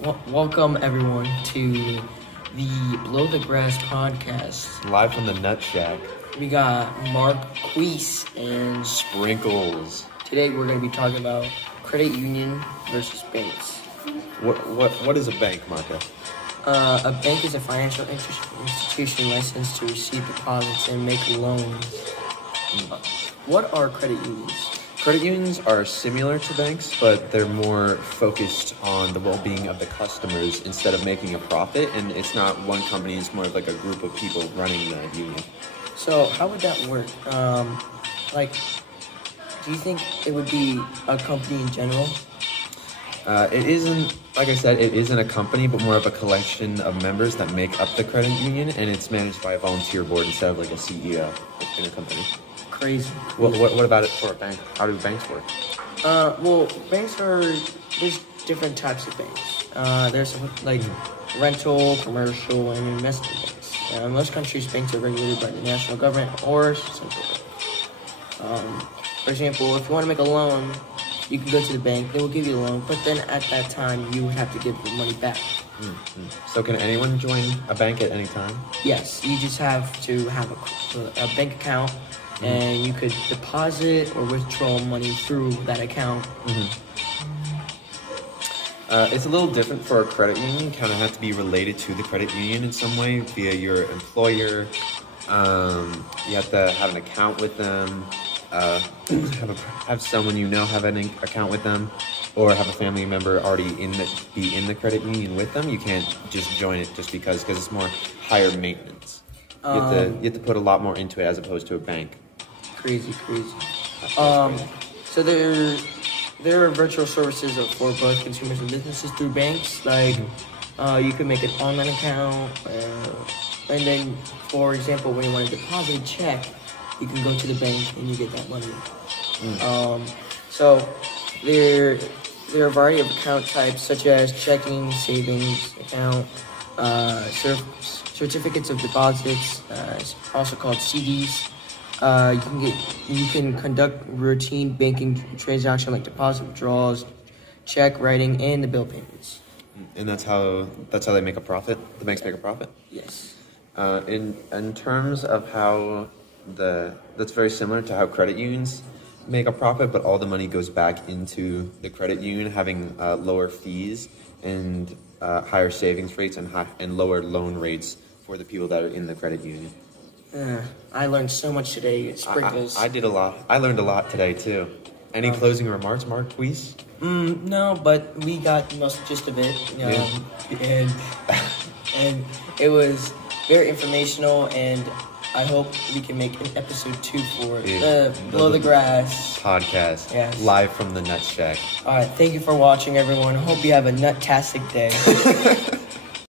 Welcome everyone to the Below the Grass podcast. Live from the Nut Shack. We got Marquis and Sprinkles. Today we're going to be talking about credit union versus banks. What is a bank, Marco? A bank is a financial institution licensed to receive deposits and make loans. What are credit unions? Credit unions are similar to banks, but they're more focused on the well-being of the customers instead of making a profit. And it's not one company; it's more of like a group of people running the union. So how would that work? Do you think it would be a company in general? It isn't, like I said, it isn't a company, but more of a collection of members that make up the credit union, and it's managed by a volunteer board instead of like a CEO in a company. Crazy. What about it for a bank? How do banks work? There's different types of banks. There's like rental, commercial, and investment banks. In most countries, banks are regulated by the national government or central government. For example, if you want to make a loan, you can go to the bank, they will give you a loan, but then at that time, you would have to give the money back. Mm-hmm. So can anyone join a bank at any time? Yes, you just have to have a bank account, and you could deposit or withdraw money through that account. It's a little different for a credit union. You kind of have to be related to the credit union in some way via your employer. You have to have an account with them. Have someone you know have an account with them, or have a family member already be in the credit union with them. You can't just join it just because it's more higher maintenance. You have to put a lot more into it as opposed to a bank. Crazy. So there are virtual services for both consumers and businesses through banks. Like you can make an online account, and then, for example, when you want to deposit a check, you can go to the bank and you get that money. So there are a variety of account types such as checking, savings account, certificates of deposits, also called CDs. You can conduct routine banking transaction like deposit withdrawals, check writing, and the bill payments. And that's how they make a profit. The banks make a profit. Yes. In terms of how that's very similar to how credit unions make a profit, but all the money goes back into the credit union, having lower fees and higher savings rates and lower loan rates for the people that are in the credit union. I learned so much today. Sprinkles. I did a lot. I learned a lot today too. Any closing remarks, Marquis? No, but we got most gist of it. And it was very informational, and I hope we can make an episode 2 for the Below the Grass podcast. Yes. Live from the Nut Shack. All right, thank you for watching, everyone. Hope you have a nut-tastic day.